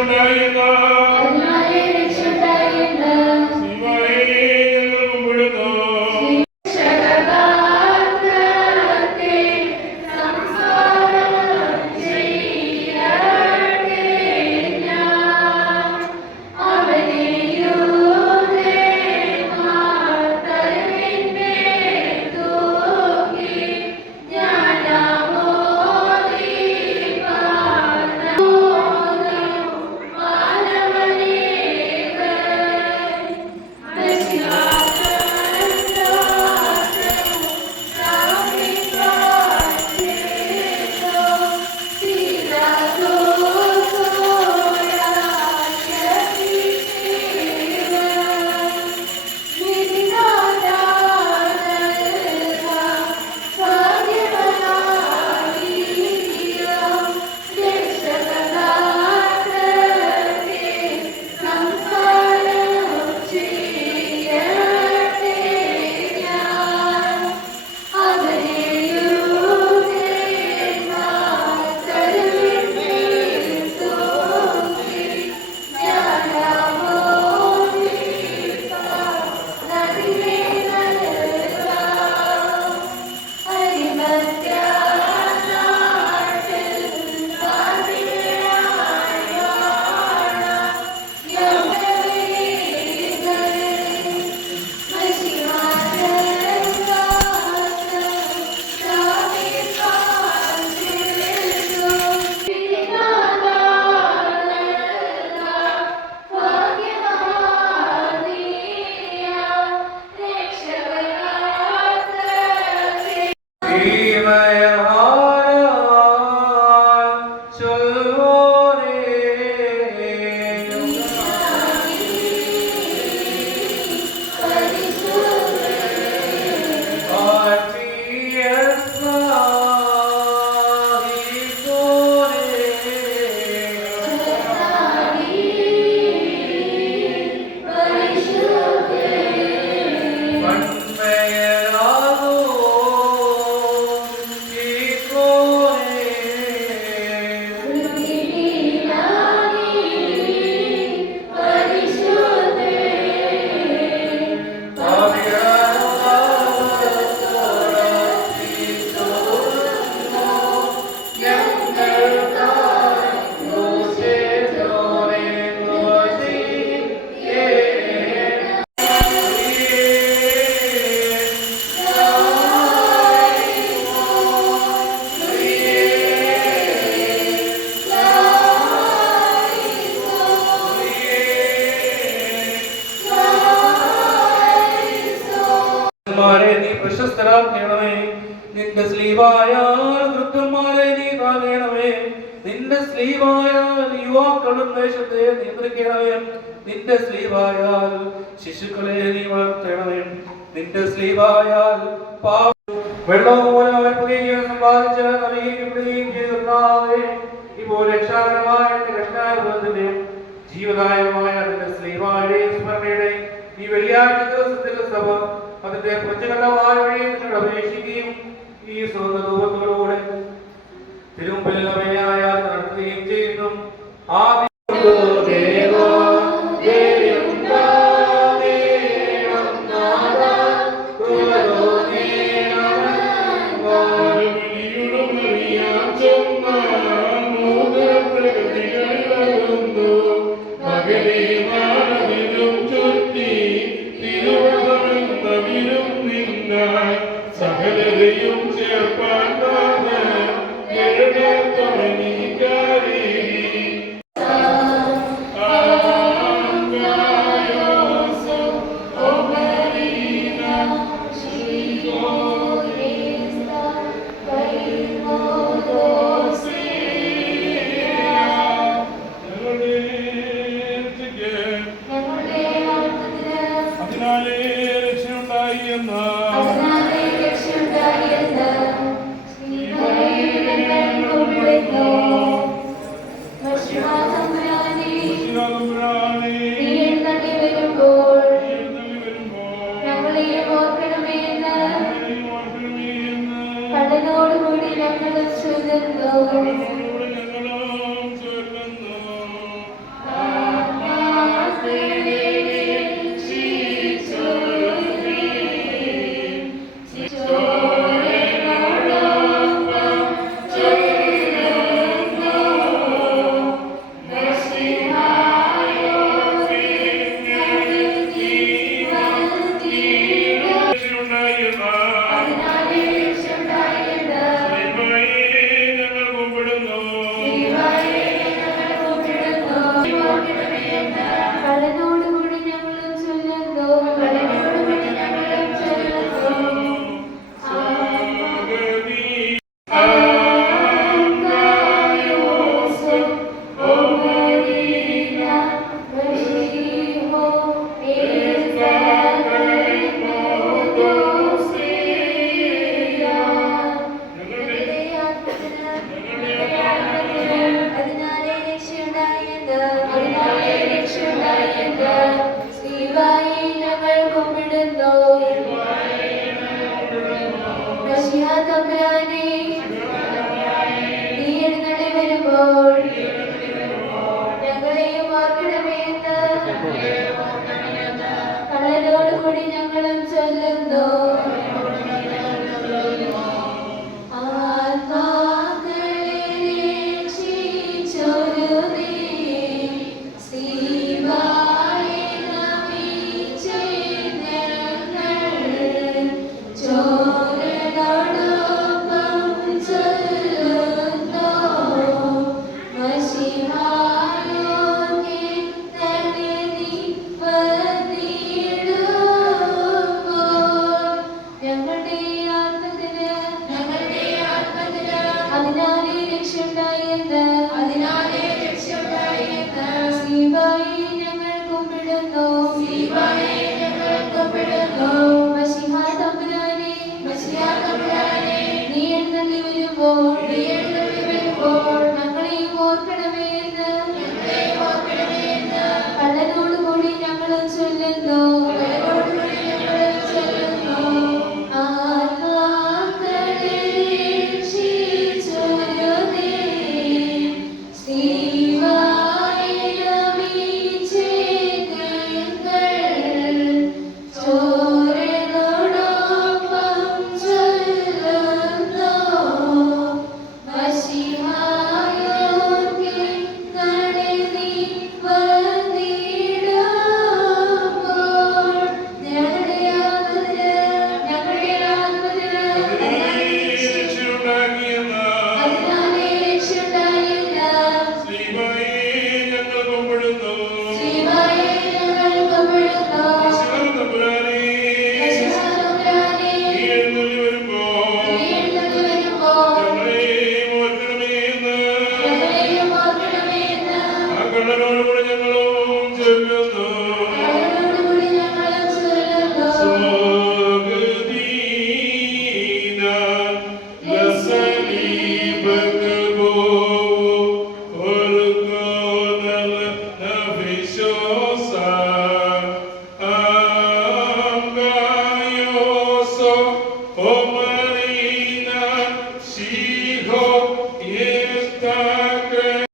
ഉണ്ടായിരുന്ന നിന്റെ സ്ലീവായാൽ വൃദ്ധന്മാരെ നീ താങ്ങണമേ നിന്റെ സ്ലീവായാൽ യുവാക്കളും ദേശത്തെ നിയന്ത്രിക്കണമേ. നിന്റെ സ്ലീവായാൽ ശിശുക്കളെ നീ വളർത്തണമേ. നിന്റെ സ്ലീവായാൽ പാ വെള്ളവും മൂലം അവൻ പുതിയ സമ്പാദിച്ച് നവീകരിക്കപ്പെടുകയും ചെയ്തിരുന്നാവേ ഇപ്പോൾ രക്ഷാകരമായ നിന്റെ കഷ്ടാനുഭവത്തിന്റെ ജീവദായകമായ അതിന്റെ സ്ലീവായുടെയും സ്മരണയുടെയും ഈ വെള്ളിയാഴ്ച ദിവസത്തിന്റെ സഭ അതിന്റെ പ്രചരണമായ അപേക്ഷിക്കുകയും ഈ സ്വന്തം രൂപത്തോടുകൂടെ തിരുമുമ്പിൽ അവയായ നടത്തുകയും ചെയ്യുന്നു. ആ ഞങ്ങളെയും ഓർക്കണമേ എന്ന് കടലോടുകൂടി ഞങ്ങൾ ചൊല്ലുന്നു Oh.